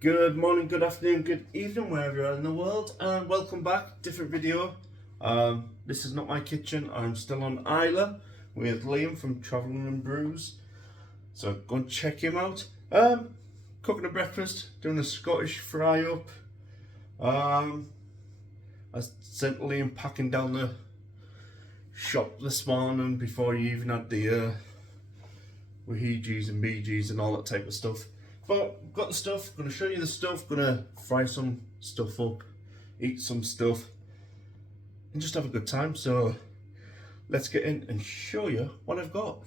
Good morning, good afternoon, good evening, wherever you are in the world, and welcome back. Different video. This is not my kitchen. I'm still on Isla with Liam from Travelling and Brews. So go and check him out. Cooking a breakfast, doing a Scottish fry up. I sent Liam packing down the shop this morning before he even had the Wahijis and BGs and all that type of stuff. But got the stuff, gonna show you the stuff, gonna fry some stuff up, eat some stuff, and just have a good time. So let's get in and show you what I've got.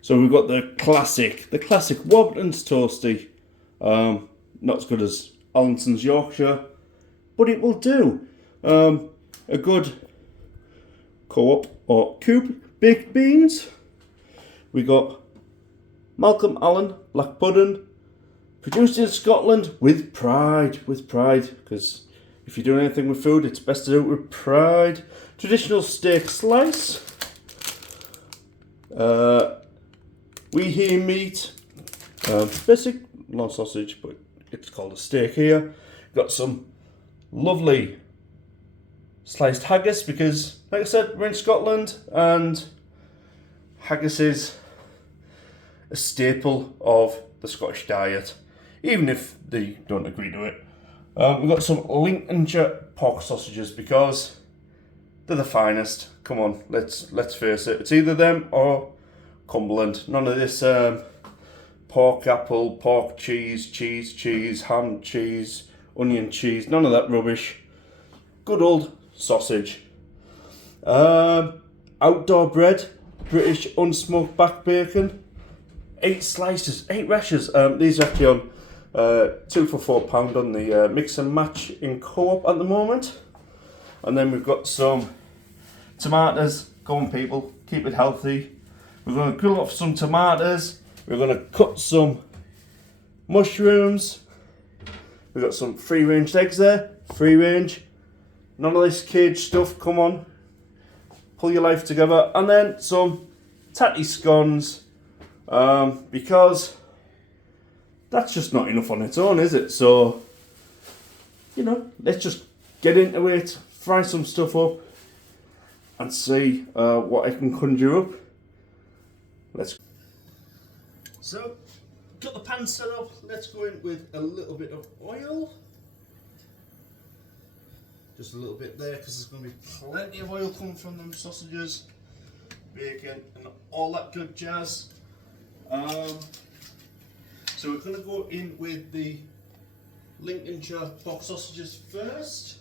So we've got the classic Warburton's Toasty. Not as good as Allinson's Yorkshire, but it will do. A good Co-op or Coop baked beans. We got Malcolm Allen black pudding, produced in Scotland with pride, because if you're doing anything with food, it's best to do it with pride. Traditional steak slice, we hear meat, basic lawn sausage, but it's called a steak here. Got some lovely sliced haggis, because like I said, we're in Scotland and haggis is a staple of the Scottish diet, even if they don't agree to it. We've got some Lincolnshire pork sausages because they're the finest. Come on, let's face it. It's either them or Cumberland. None of this pork apple, pork cheese, ham cheese, onion cheese. None of that rubbish. Good old sausage. Outdoor bread, British unsmoked back bacon. 8 slices, 8 rashers. These are actually on 2 for £4 on the mix and match in Co-op at the moment. And then we've got some tomatoes. Go on, people, keep it healthy. We're going to grill off some tomatoes. We're going to cut some mushrooms. We've got some free-range eggs there. Free range. None of this cage stuff. Come on, pull your life together. And then some tatty scones. Because that's just not enough on its own, is it? So, you know, let's just get into it, fry some stuff up, and see what I can conjure up. So, got the pan set up. Let's go in with a little bit of oil. Just a little bit there, because there's going to be plenty of oil coming from them sausages, bacon, and all that good jazz. So we're going to go in with the Lincolnshire pork sausages first.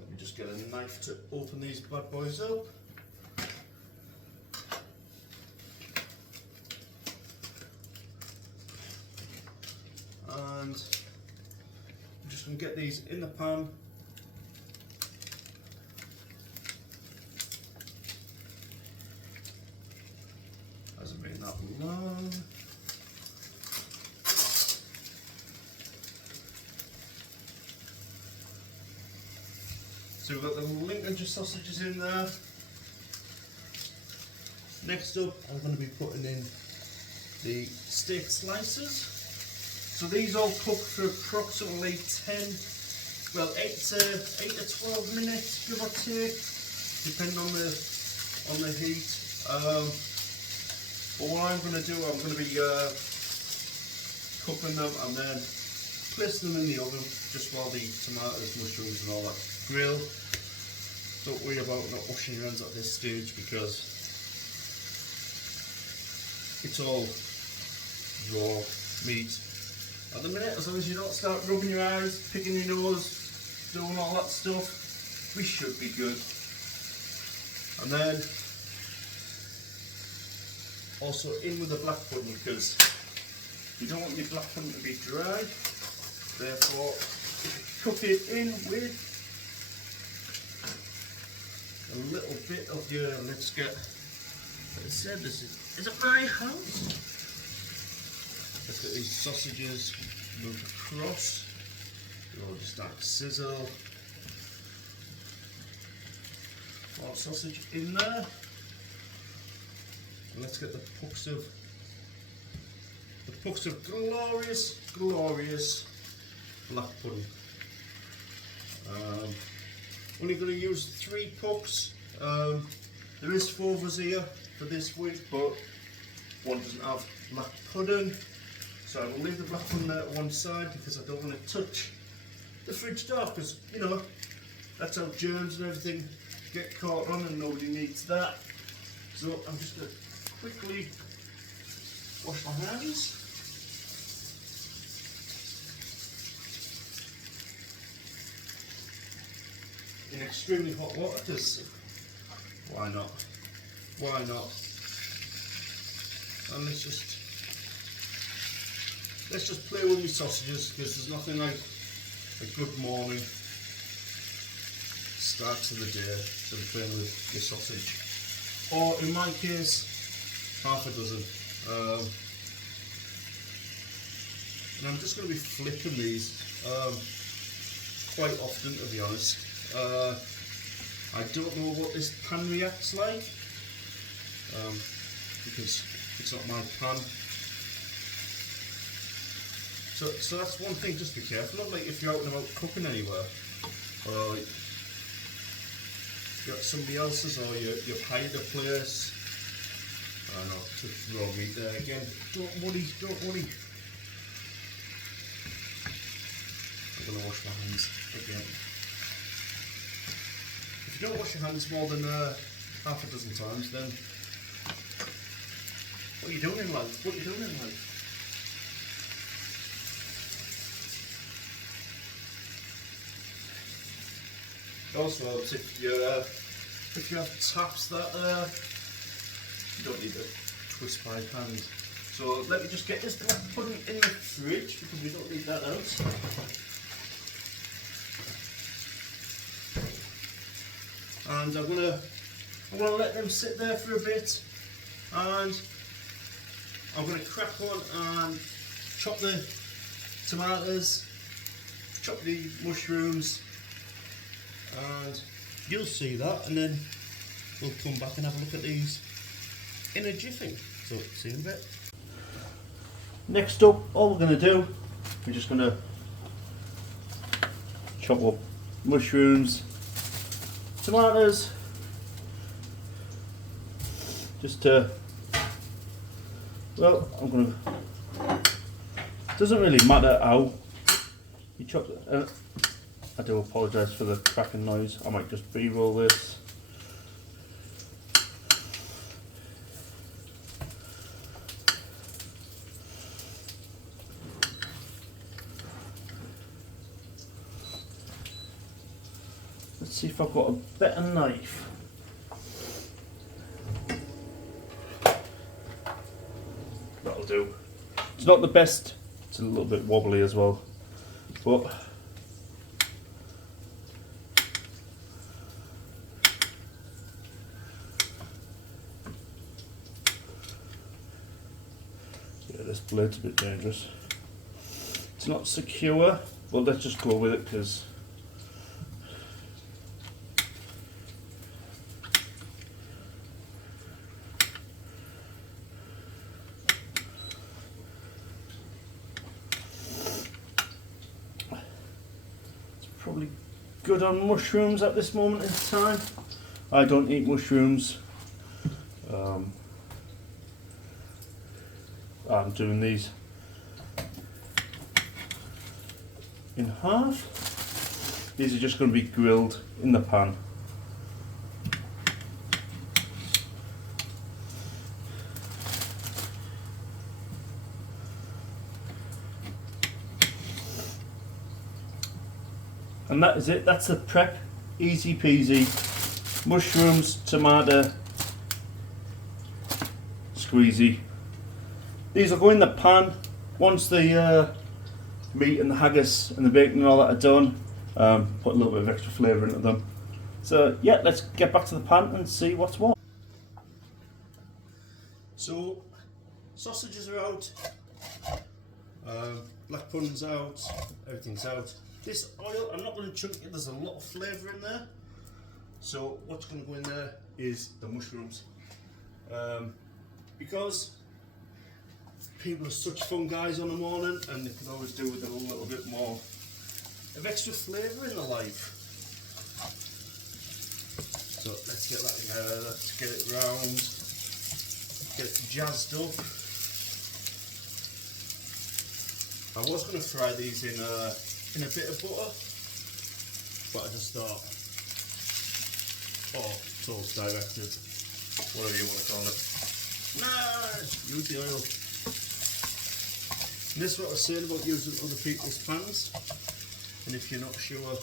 Let me just get a knife to open these bad boys up. And I'm just going to get these in the pan. Hasn't been that long. So we've got the Lincolnshire sausages in there. Next up, I'm going to be putting in the steak slices. So these all cook for approximately 8 to 12 minutes, give or take, depending on the heat. But what I'm going to do, I'm going to be cooking them and then placing them in the oven just while the tomatoes, mushrooms and all that grill. Don't worry about not washing your hands at this stage, because it's all raw meat at the minute. As long as you don't start rubbing your eyes, picking your nose, doing all that stuff, we should be good. And then also in with the black pudding, because you don't want your black pudding to be dry. Therefore, cook it in with a little bit of your, let's get, like I said, this is it my house? Let's get these sausages moved across. We'll just start to sizzle. More sausage in there. And let's get the pucks of the pucks of glorious, glorious black pudding. Only going to use 3 pucks. There is 4 of us here for this week, but one doesn't have black pudding, so I will leave the black pudding there to one side because I don't want to touch the fridge door, because you know that's how germs and everything get caught on, and nobody needs that. So I'm just going to quickly wash my hands. In extremely hot water, because why not? Why not? And let's just play with these sausages, because there's nothing like a good morning start to the day than playing with your sausage, or in my case, half a dozen. And I'm just going to be flipping these quite often, to be honest. I don't know what this pan reacts like, because it's not my pan. So that's one thing, just be careful of, like if you're out and about cooking anywhere, or you're at somebody else's, or you've hired a place. I know, touch raw meat there again. Don't worry, don't worry. I'm going to wash my hands again. If you don't wash your hands more than half a dozen times, then what are you doing in life? What are you doing in life? Also helps if you have taps that you don't need to twist by hand. So let me just get this black pudding in the fridge, because we don't need that out. And I'm gonna let them sit there for a bit, and I'm gonna crack on and chop the tomatoes, chop the mushrooms, and you'll see that, and then we'll come back and have a look at these in a jiffy. So see you in a bit. Next up, all we're going to do, we're just going to chop up mushrooms, tomatoes, just to, well, I'm going to, doesn't really matter how you chop it. I do apologise for the cracking noise. I might just b-roll this. Let's see if I've got a better knife. That'll do. It's not the best. It's a little bit wobbly as well, but this blade's a bit dangerous. It's not secure, but let's just go with it, because it's probably good on mushrooms at this moment in time. I don't eat mushrooms. I'm doing these in half. These are just going to be grilled in the pan. And that is it, that's the prep, easy peasy. Mushrooms, tomato, squeezy. These will go in the pan once the meat and the haggis and the bacon and all that are done. Put a little bit of extra flavour into them. So yeah, let's get back to the pan and see what's what. So sausages are out, black pudding's out, everything's out. This oil, I'm not going to chunk it, there's a lot of flavour in there. So what's going to go in there is the mushrooms. Because people are such fun guys on the morning, and they can always do with a little bit more of extra flavour in their life. So let's get that in there, let's get it round, get it jazzed up. I was going to fry these in a bit of butter, but I just thought, or toast directed, whatever you want to call it. Nah, use the oil. And this is what I was saying about using other people's pans, and if you're not sure of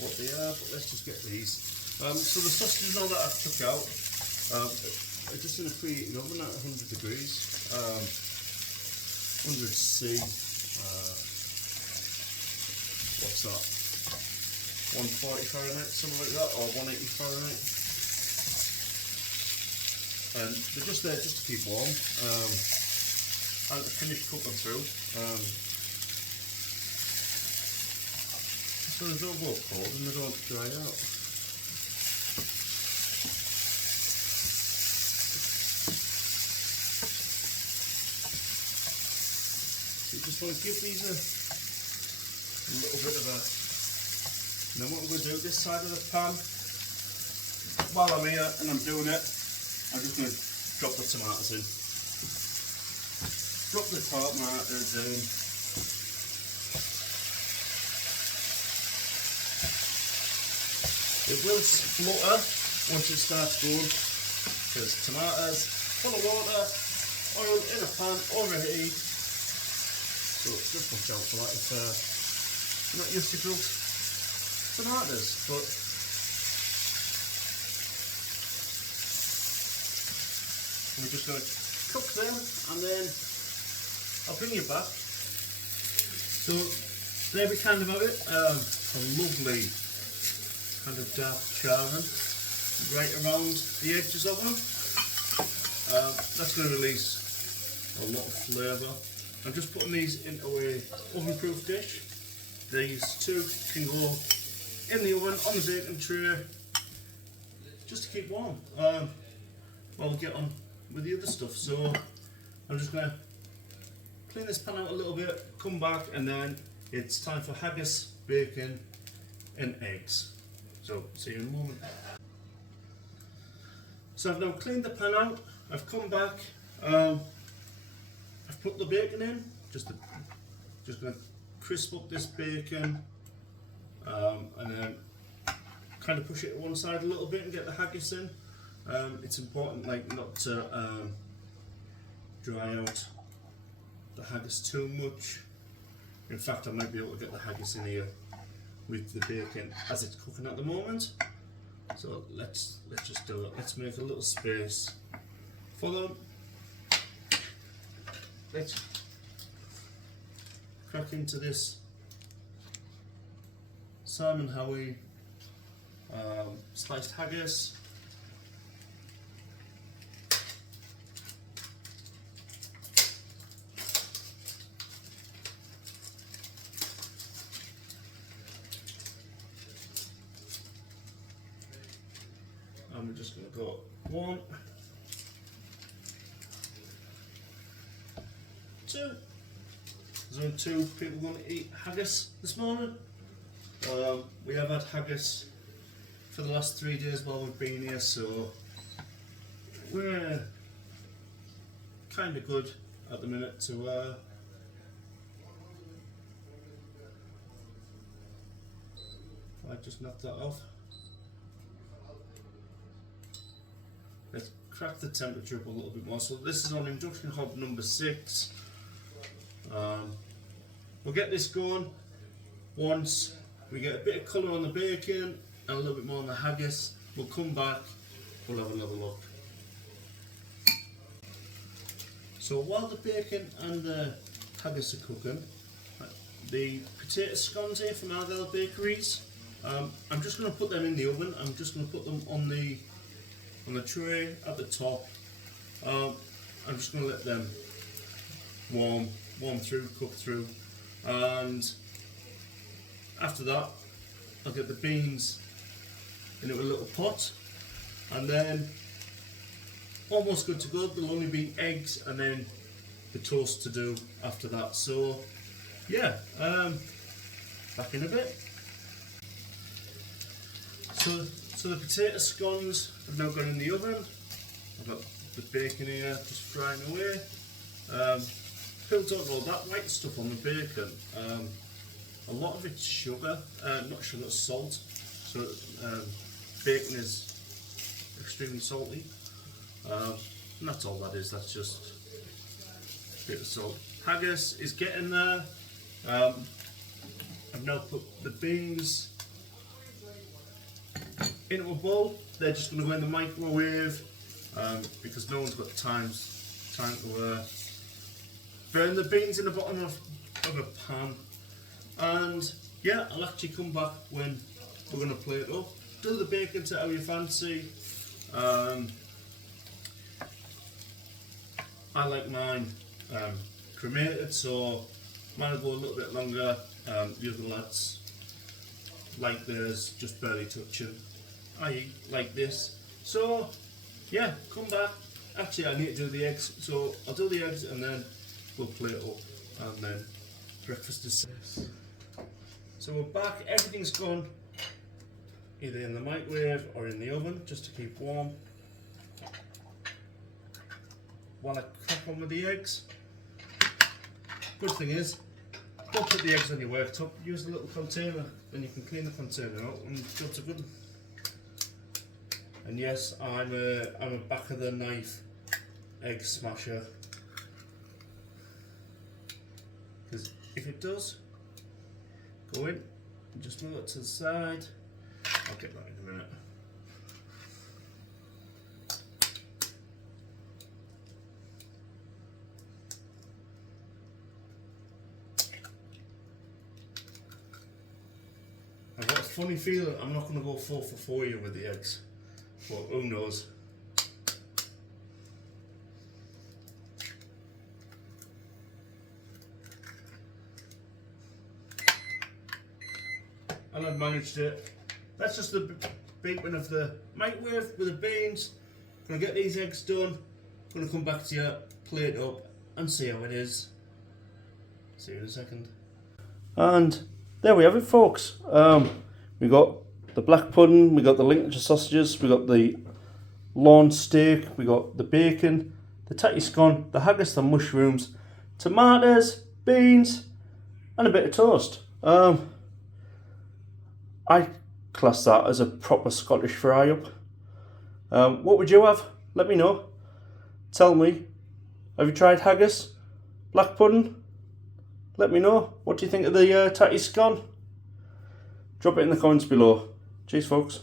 what they are, but let's just get these. So the sausages and all that I've took out, are just in a preheating oven at 100 degrees, 100 C, what's that, 140 Fahrenheit, something like that, or 180 Fahrenheit. And they're just there just to keep warm, and to finish cooking through. So they don't go cold and they don't dry out. So you just want to give these a little bit of a... And then what I'm going to do this side of the pan, while I'm here and I'm doing it, I'm just going to drop the tomatoes in. Drop the tomatoes in. It will splutter once it starts going, because tomatoes full of water, oil in a pan, overheat. So just watch out for that if you're not used to grilled tomatoes. But we're just going to cook them, and then I'll bring you back. So there we kind of have it, a lovely kind of dark charring right around the edges of them. That's going to release a lot of flavour. I'm just putting these into a oven-proof dish. These two can go in the oven on the baking tray just to keep warm while we get on with the other stuff. So I'm just going to clean this pan out a little bit, come back, and then it's time for haggis, bacon and eggs. So see you in a moment. So I've now cleaned the pan out, I've come back, I've put the bacon in, just going to crisp up this bacon, and then kind of push it to one side a little bit and get the haggis in. It's important not to dry out the haggis too much. In fact, I might be able to get the haggis in here with the bacon as it's cooking at the moment. So let's just do it. Let's make a little space for them. Let's crack into this salmon Howie sliced haggis. And we're just going to go 1, 2. There's only 2 people going to eat haggis this morning. We have had haggis for the last 3 days while we've been here, so we're kind of good at the minute to I just knocked that off. Let's crack the temperature up a little bit more. So this is on induction hob number 6. We'll get this going once we get a bit of colour on the bacon and a little bit more on the haggis. We'll come back, we'll have another look. So while the bacon and the haggis are cooking, the potato scones here from Argyle Bakeries, I'm just going to put them in the oven. I'm just going to put them on the tray at the top. I'm just going to let them warm through, cook through, and after that I'll get the beans into a little pot, and then almost good to go. There'll only be eggs and then the toast to do after that. So yeah, back in a bit. So the potato scones have now gone in the oven. I've got the bacon here just frying away. People don't know that white stuff on the bacon. A lot of it's sugar, not sugar, it's salt. So bacon is extremely salty. And that's all that is, that's just a bit of salt. Haggis is getting there. I've now put the beans into a bowl. They're just going to go in the microwave because no one's got time to burn the beans in the bottom of a pan. And yeah, I'll actually come back when we're going to plate up. Do the bacon to how you fancy. I like mine cremated, so mine will go a little bit longer. The other lads like theirs just barely touching. I eat like this. So yeah, come back. Actually, I need to do the eggs, so I'll do the eggs and then we'll plate up, and then breakfast is set. So we're back. Everything's gone either in the microwave or in the oven just to keep warm. While I crack on with the eggs. Good thing is, don't put the eggs on your worktop. Use a little container, then you can clean the container out and go to good. And yes, I'm a back of the knife egg smasher. Because if it does go in, just move it to the side. I'll get that in a minute. I've got a funny feeling I'm not going to go 4 for 4 here with the eggs, but who knows. And I've managed it. That's just the bacon of the microwave with the beans. I'm going to get these eggs done. I'm going to come back to you, plate up and see how it is. See you in a second. And there we have it, folks. We got the black pudding, we got the Lincolnshire sausages, we got the lawn steak, we got the bacon, the tatty scone, the haggis, the mushrooms, tomatoes, beans and a bit of toast. I class that as a proper Scottish fry up. What would you have? Let me know. Tell me. Have you tried haggis? Black pudding? Let me know. What do you think of the tatty scone? Drop it in the comments below. Cheers, folks.